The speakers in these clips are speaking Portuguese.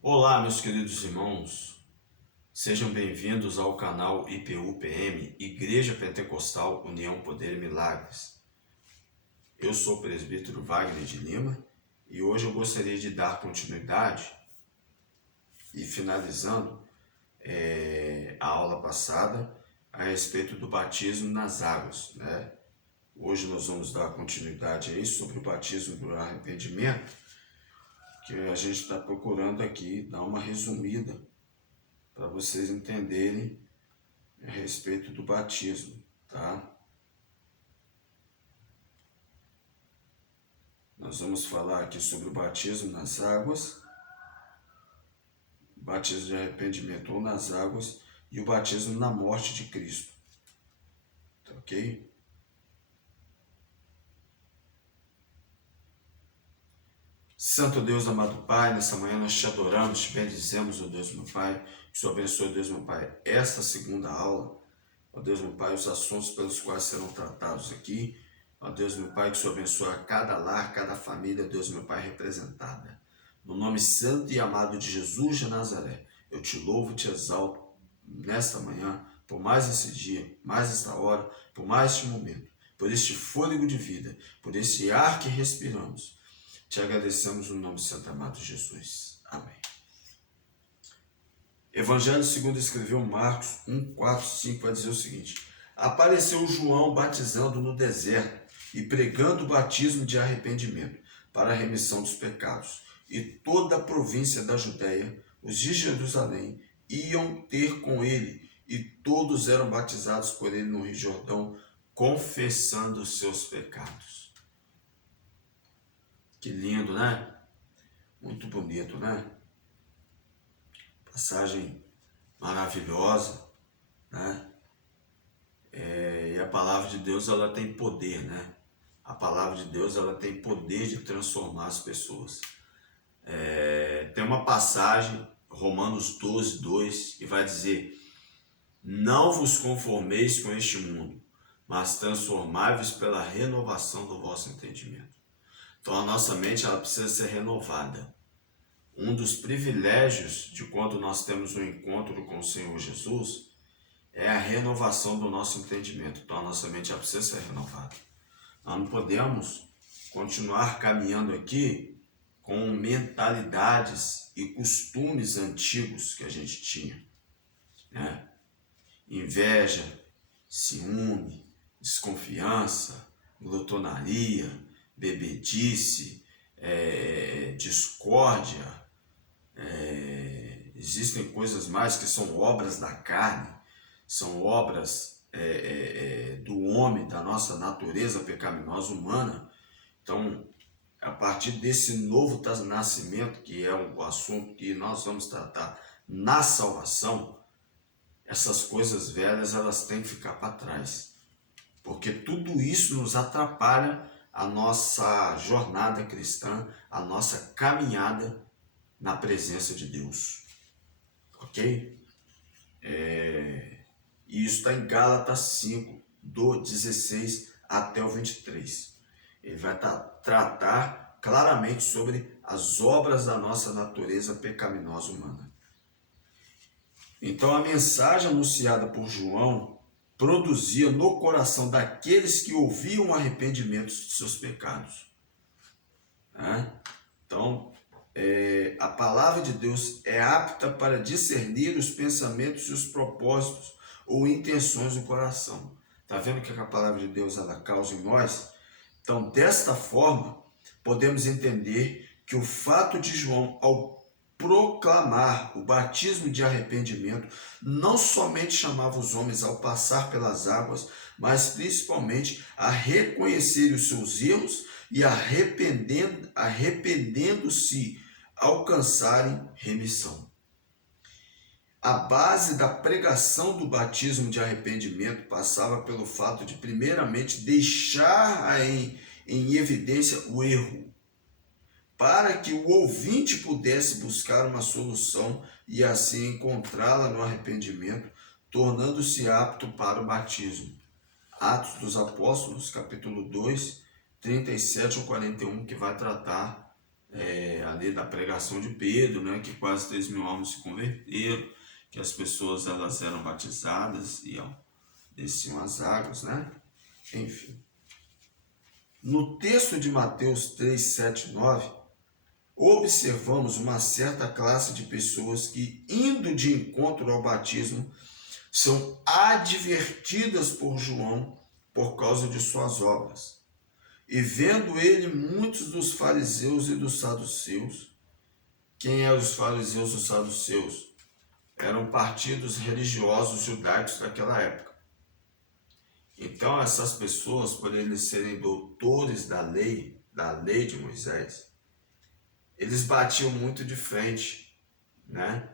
Olá, meus queridos irmãos, sejam bem-vindos ao canal IPU-PM, Igreja Pentecostal União Poder e Milagres. Eu sou o presbítero Wagner de Lima e hoje eu gostaria de dar continuidade e finalizando a aula passada a respeito do batismo nas águas, né? Hoje nós vamos dar continuidade aí sobre o batismo do arrependimento, que a gente está procurando aqui dar uma resumida para vocês entenderem a respeito do batismo, tá? Nós vamos falar aqui sobre o batismo nas águas, o batismo de arrependimento ou nas águas e o batismo na morte de Cristo, tá ok? Santo Deus, amado Pai, nessa manhã nós te adoramos, te bendizemos, ó Deus meu Pai, que o Senhor abençoe, Deus meu Pai, esta segunda aula, ó Deus meu Pai, os assuntos pelos quais serão tratados aqui, ó Deus meu Pai, que o Senhor abençoe a cada lar, cada família, Deus meu Pai, representada. No nome santo e amado de Jesus de Nazaré, eu te louvo e te exalto nesta manhã, por mais esse dia, mais esta hora, por mais este momento, por este fôlego de vida, por este ar que respiramos. Te agradecemos no nome santo amado de Jesus. Amém. Evangelho segundo escreveu Marcos 1, 4, 5 vai dizer o seguinte: apareceu João batizando no deserto e pregando o batismo de arrependimento para a remissão dos pecados. E toda a província da Judéia, os de Jerusalém, iam ter com ele, e todos eram batizados por ele no Rio Jordão, confessando os seus pecados. Que lindo, né? Muito bonito, né? Passagem maravilhosa, né? E a palavra de Deus, ela tem poder, né? A palavra de Deus, ela tem poder de transformar as pessoas. Tem uma passagem, Romanos 12, 2, que vai dizer: não vos conformeis com este mundo, mas transformai-vos pela renovação do vosso entendimento. Então a nossa mente, ela precisa ser renovada. Um dos privilégios de quando nós temos um encontro com o Senhor Jesus é a renovação do nosso entendimento. Então a nossa mente já precisa ser renovada. Nós não podemos continuar caminhando aqui com mentalidades e costumes antigos que a gente tinha, né? Inveja, ciúme, desconfiança, glutonaria, bebedice, discórdia. Existem coisas mais que são obras da carne, são obras do homem, da nossa natureza pecaminosa humana. Então, a partir desse novo nascimento, que é o assunto que nós vamos tratar na salvação, essas coisas velhas, elas têm que ficar para trás, porque tudo isso nos atrapalha a nossa jornada cristã, a nossa caminhada na presença de Deus, ok? E isso está em Gálatas 5, do 16 até o 23. Ele vai tratar claramente sobre as obras da nossa natureza pecaminosa humana. Então a mensagem anunciada por João produzia no coração daqueles que ouviam o arrependimento de seus pecados. Então, a palavra de Deus é apta para discernir os pensamentos e os propósitos ou intenções do coração. Está vendo o que a palavra de Deus ela causa em nós? Então, desta forma, podemos entender que o fato de João, ao proclamar o batismo de arrependimento, não somente chamava os homens ao passar pelas águas, mas principalmente a reconhecer os seus erros e arrependendo-se, alcançarem remissão. A base da pregação do batismo de arrependimento passava pelo fato de, primeiramente, deixar em evidência o erro, para que o ouvinte pudesse buscar uma solução e assim encontrá-la no arrependimento, tornando-se apto para o batismo. Atos dos Apóstolos, capítulo 2, 37 ao 41, que vai tratar ali da pregação de Pedro, né, que quase 3.000 almas se converteram, que as pessoas elas eram batizadas e desciam as águas, né? Enfim. No texto de Mateus 3, 7, 9, observamos uma certa classe de pessoas que, indo de encontro ao batismo, são advertidas por João por causa de suas obras. E vendo ele muitos dos fariseus e dos saduceus. Quem eram os fariseus e os saduceus? Eram partidos religiosos judaicos daquela época. Então essas pessoas, por eles serem doutores da lei de Moisés, eles batiam muito de frente, né?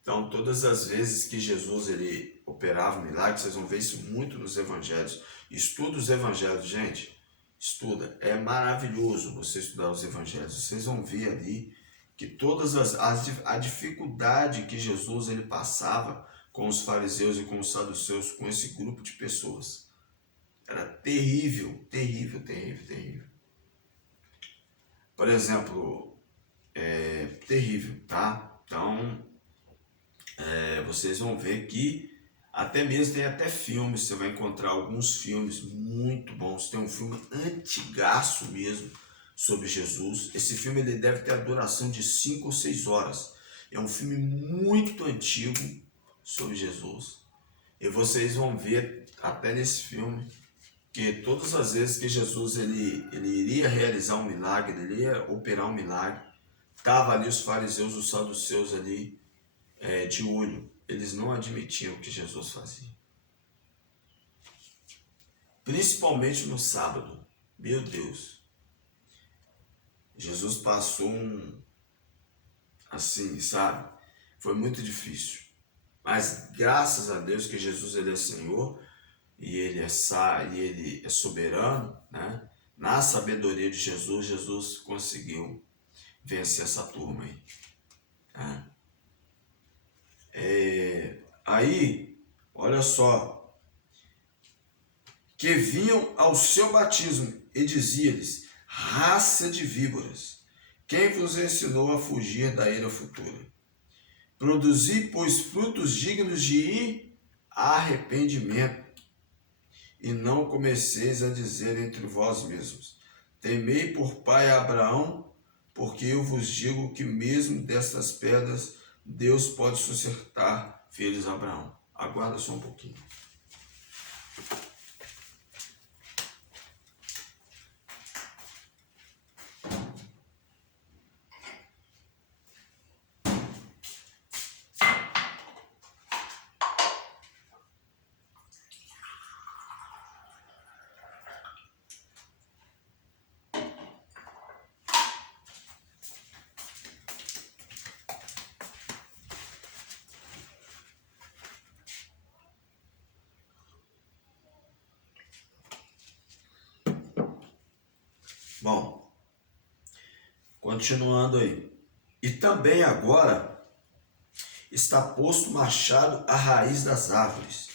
Então todas as vezes que Jesus ele operava um milagre, vocês vão ver isso muito nos evangelhos. Estuda os evangelhos, gente. Estuda. É maravilhoso você estudar os evangelhos. Vocês vão ver ali que todas a dificuldade que Jesus ele passava com os fariseus e com os saduceus, com esse grupo de pessoas. Era terrível, terrível, terrível, terrível. Por exemplo, terrível, tá? Então, vocês vão ver que até mesmo tem até filmes, você vai encontrar alguns filmes muito bons. Tem um filme antigaço mesmo sobre Jesus. Esse filme ele deve ter a duração de 5 ou 6 horas. É um filme muito antigo sobre Jesus. E vocês vão ver até nesse filme que todas as vezes que Jesus ele iria realizar um milagre, ele iria operar um milagre, tava ali os fariseus, os saduceus ali de olho. Eles não admitiam o que Jesus fazia. Principalmente no sábado. Meu Deus. Jesus passou assim, sabe? Foi muito difícil. Mas graças a Deus que Jesus ele é Senhor e ele é soberano, né? Na sabedoria de Jesus, Jesus conseguiu vencer essa turma aí. Né? Aí, olha só, que vinham ao seu batismo e dizia-lhes: raça de víboras, quem vos ensinou a fugir da ira futura? Produzi, pois, frutos dignos de arrependimento, e não comeceis a dizer entre vós mesmos: temei por pai a Abraão, porque eu vos digo que mesmo destas pedras Deus pode suscitar filhos a Abraão. Aguarda só um pouquinho. Bom, continuando aí. E também agora está posto machado à raiz das árvores.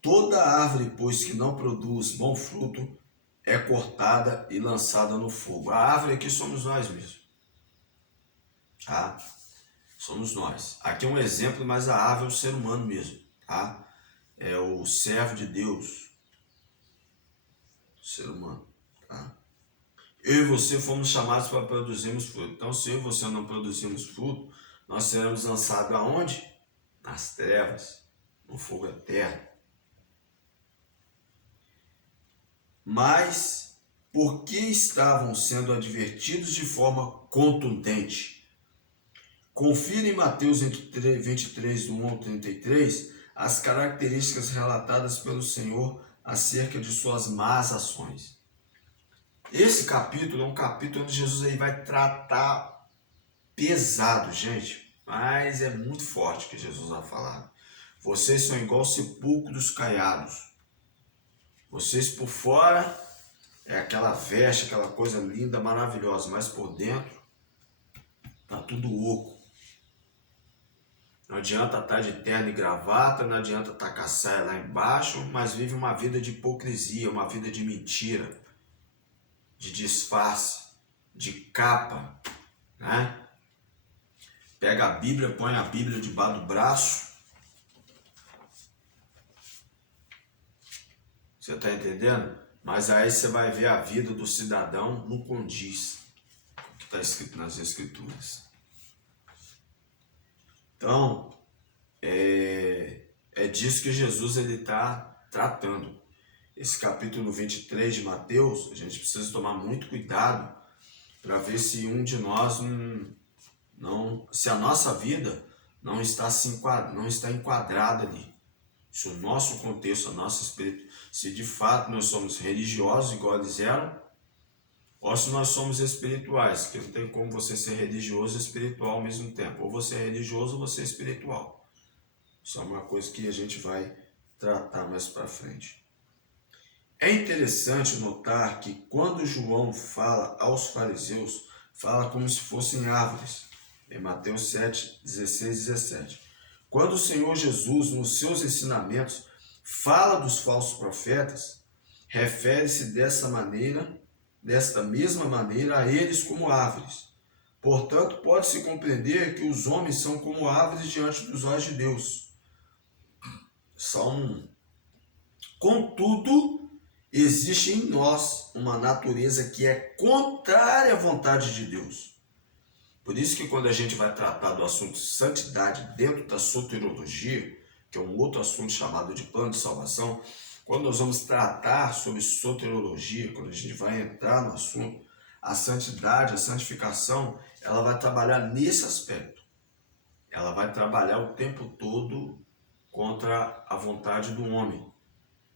Toda árvore, pois, que não produz bom fruto, é cortada e lançada no fogo. A árvore aqui somos nós mesmos. Tá? Somos nós. Aqui é um exemplo, mas a árvore é o ser humano mesmo. Tá? É o servo de Deus. O ser humano. Tá? Eu e você fomos chamados para produzirmos fruto. Então, se eu e você não produzirmos fruto, nós seremos lançados aonde? Nas trevas, no fogo eterno. Mas, por que estavam sendo advertidos de forma contundente? Confira em Mateus 23, do 1 ao 33, as características relatadas pelo Senhor acerca de suas más ações. Esse capítulo é um capítulo onde Jesus aí vai tratar pesado, gente, mas é muito forte que Jesus vai falar. Vocês são igual sepulcros caiados. Vocês por fora é aquela veste, aquela coisa linda, maravilhosa, mas por dentro tá tudo oco. Não adianta estar de terno e gravata, não adianta estar com a saia lá embaixo, mas vive uma vida de hipocrisia, uma vida de mentira, de disfarce. de capa, né? Pega a Bíblia, põe a Bíblia debaixo do braço. Você está entendendo? Mas aí você vai ver a vida do cidadão não condiz com o que está escrito nas Escrituras. Então, é disso que Jesus está tratando. Esse capítulo 23 de Mateus, a gente precisa tomar muito cuidado para ver se um de nós se a nossa vida não está enquadrada ali. Se o nosso contexto, a nossa espírito, se de fato nós somos religiosos igual eles eram, ou se nós somos espirituais, que não tem como você ser religioso e espiritual ao mesmo tempo. Ou você é religioso ou você é espiritual. Isso é uma coisa que a gente vai tratar mais para frente. É interessante notar que quando João fala aos fariseus, fala como se fossem árvores. Em Mateus 7, 16 e 17. Quando o Senhor Jesus, nos seus ensinamentos, fala dos falsos profetas, refere-se desta mesma maneira a eles como árvores. Portanto, pode-se compreender que os homens são como árvores diante dos olhos de Deus. Contudo, existe em nós uma natureza que é contrária à vontade de Deus. Por isso que quando a gente vai tratar do assunto santidade dentro da soteriologia, que é um outro assunto chamado de plano de salvação, quando nós vamos tratar sobre soteriologia, quando a gente vai entrar no assunto, a santidade, a santificação, ela vai trabalhar nesse aspecto. Ela vai trabalhar o tempo todo contra a vontade do homem,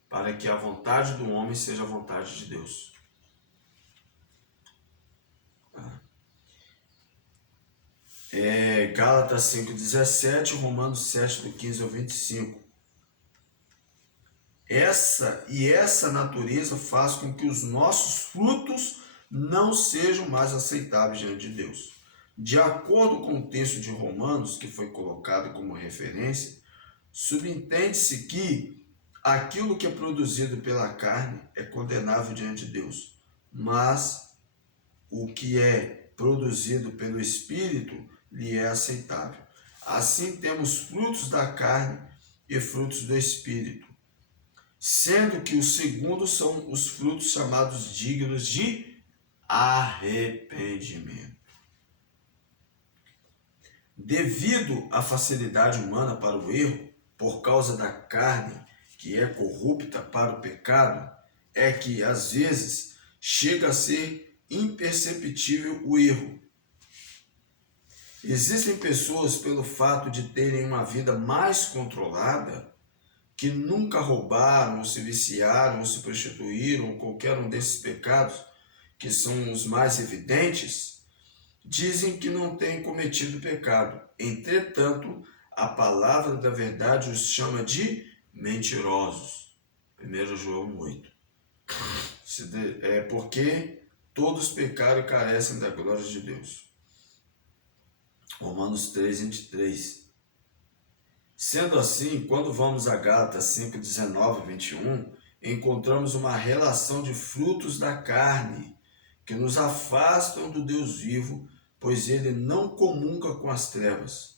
para que a vontade do homem seja a vontade de Deus. Gálatas 5,17, Romanos 7, do 15 ao 25. Essa natureza faz com que os nossos frutos não sejam mais aceitáveis diante de Deus. De acordo com o texto de Romanos, que foi colocado como referência, subentende-se que aquilo que é produzido pela carne é condenável diante de Deus, mas o que é produzido pelo Espírito lhe é aceitável. Assim temos frutos da carne e frutos do Espírito, sendo que os segundos são os frutos chamados dignos de arrependimento. Devido à facilidade humana para o erro, por causa da carne que é corrupta para o pecado, é que às vezes chega a ser imperceptível o erro. Existem pessoas, pelo fato de terem uma vida mais controlada, que nunca roubaram, ou se viciaram, ou se prostituíram, ou qualquer um desses pecados, que são os mais evidentes, dizem que não têm cometido pecado. Entretanto, a palavra da verdade os chama de mentirosos. 1 João 8. Porque todos pecaram e carecem da glória de Deus. Romanos 3, 23. Sendo assim, quando vamos a Gálatas 5, 19 e 21, encontramos uma relação de frutos da carne que nos afastam do Deus vivo, pois ele não comunga com as trevas.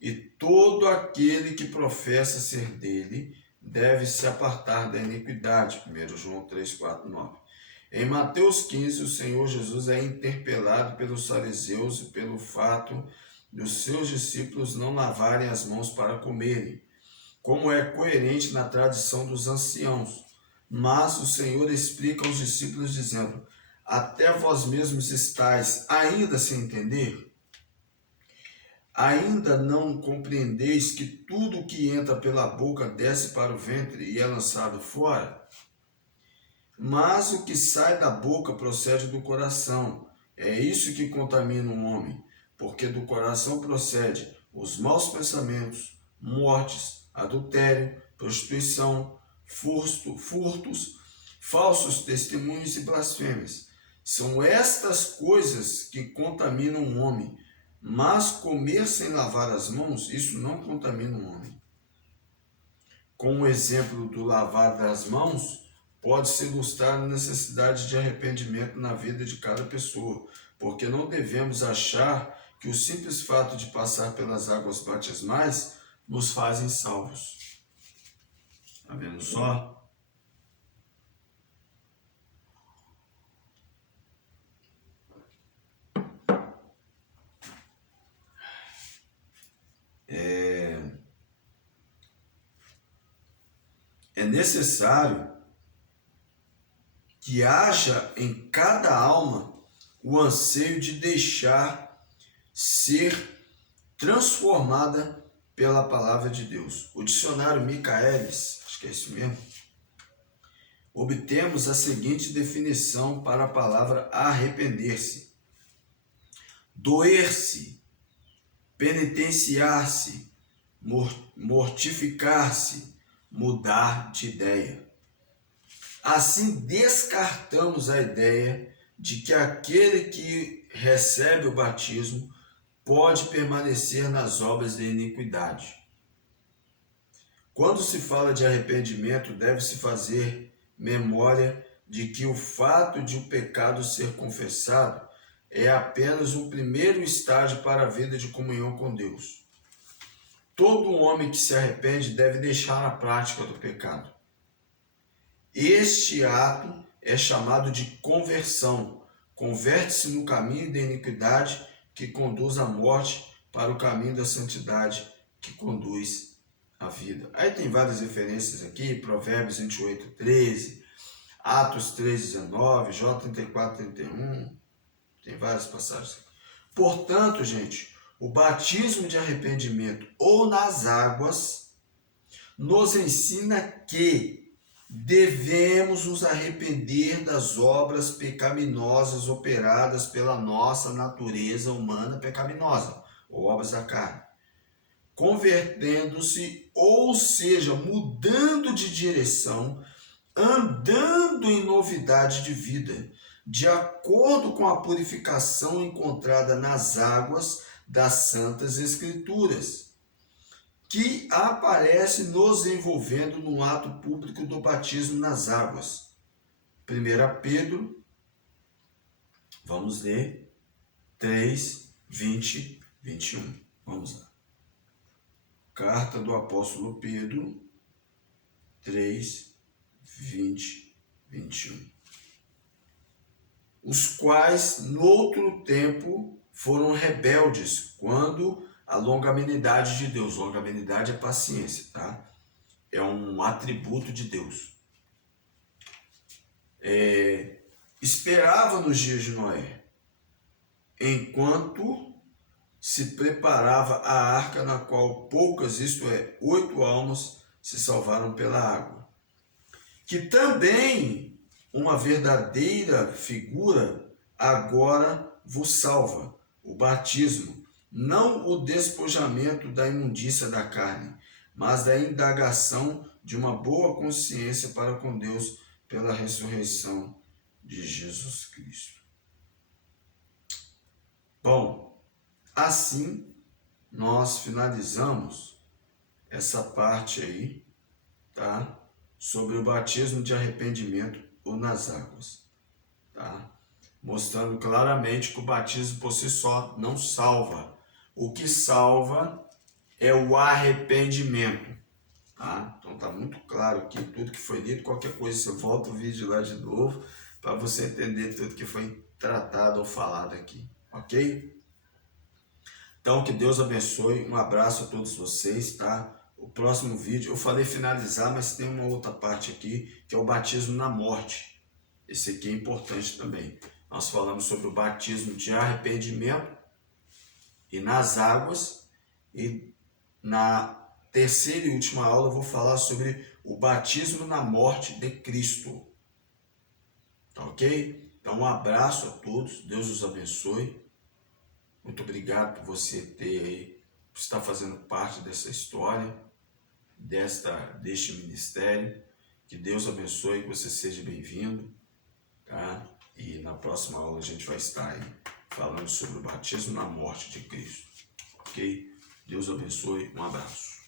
E todo aquele que professa ser dele deve se apartar da iniquidade. 1 João 3, 4, 9. Em Mateus 15, o Senhor Jesus é interpelado pelos fariseus e pelo fato dos seus discípulos não lavarem as mãos para comerem, como é coerente na tradição dos anciãos. Mas o Senhor explica aos discípulos dizendo: até vós mesmos estáis ainda sem entender? Ainda não compreendeis que tudo que entra pela boca desce para o ventre e é lançado fora? Mas o que sai da boca procede do coração. É isso que contamina o homem, porque do coração procede os maus pensamentos, mortes, adultério, prostituição, furtos, falsos testemunhos e blasfêmias. São estas coisas que contaminam o homem, mas comer sem lavar as mãos, isso não contamina o homem. Com o exemplo do lavar das mãos, pode-se ilustrar a necessidade de arrependimento na vida de cada pessoa, porque não devemos achar que o simples fato de passar pelas águas batismais nos fazem salvos. Tá vendo só? É necessário que haja em cada alma o anseio de deixar ser transformada pela palavra de Deus. O dicionário Michaelis, acho que é isso mesmo, obtemos a seguinte definição para a palavra arrepender-se: doer-se, penitenciar-se, mortificar-se, mudar de ideia. Assim, descartamos a ideia de que aquele que recebe o batismo pode permanecer nas obras de iniquidade. Quando se fala de arrependimento, deve-se fazer memória de que o fato de o pecado ser confessado é apenas um primeiro estágio para a vida de comunhão com Deus. Todo homem que se arrepende deve deixar a prática do pecado. Este ato é chamado de conversão. Converte-se no caminho da iniquidade que conduz à morte para o caminho da santidade que conduz à vida. Aí tem várias referências aqui, Provérbios 28:13, Atos 3:19, Jó 34:31, tem várias passagens. Portanto, gente, o batismo de arrependimento ou nas águas nos ensina que devemos nos arrepender das obras pecaminosas operadas pela nossa natureza humana pecaminosa, ou obras da carne, convertendo-se, ou seja, mudando de direção, andando em novidade de vida, de acordo com a purificação encontrada nas águas das Santas Escrituras, que aparece nos envolvendo no ato público do batismo nas águas. 1 Pedro, vamos ler, 3, 20, 21. Vamos lá. Carta do apóstolo Pedro, 3, 20, 21. Os quais, noutro tempo, foram rebeldes, quando a longanimidade de Deus, longanimidade é paciência, tá? É um atributo de Deus. Esperava nos dias de Noé, enquanto se preparava a arca, na qual poucas, isto é, 8 almas, se salvaram pela água. Que também uma verdadeira figura agora vos salva, o batismo, não o despojamento da imundícia da carne, mas da indagação de uma boa consciência para com Deus pela ressurreição de Jesus Cristo. Bom, assim nós finalizamos essa parte aí, tá? Sobre o batismo de arrependimento ou nas águas, tá? Mostrando claramente que o batismo por si só não salva. O que salva é o arrependimento, tá? Então tá muito claro aqui tudo que foi dito. Qualquer coisa você volta o vídeo lá de novo para você entender tudo que foi tratado ou falado aqui, ok? Então que Deus abençoe, um abraço a todos vocês, tá? O próximo vídeo, eu falei finalizar, mas tem uma outra parte aqui, que é o batismo na morte. Esse aqui é importante também. Nós falamos sobre o batismo de arrependimento e nas águas, e na terceira e última aula eu vou falar sobre o batismo na morte de Cristo. Tá ok? Então um abraço a todos, Deus os abençoe. Muito obrigado por você por estar fazendo parte dessa história, deste ministério. Que Deus abençoe, que você seja bem-vindo, tá? E na próxima aula a gente vai estar aí falando sobre o batismo na morte de Cristo, ok? Deus abençoe, um abraço.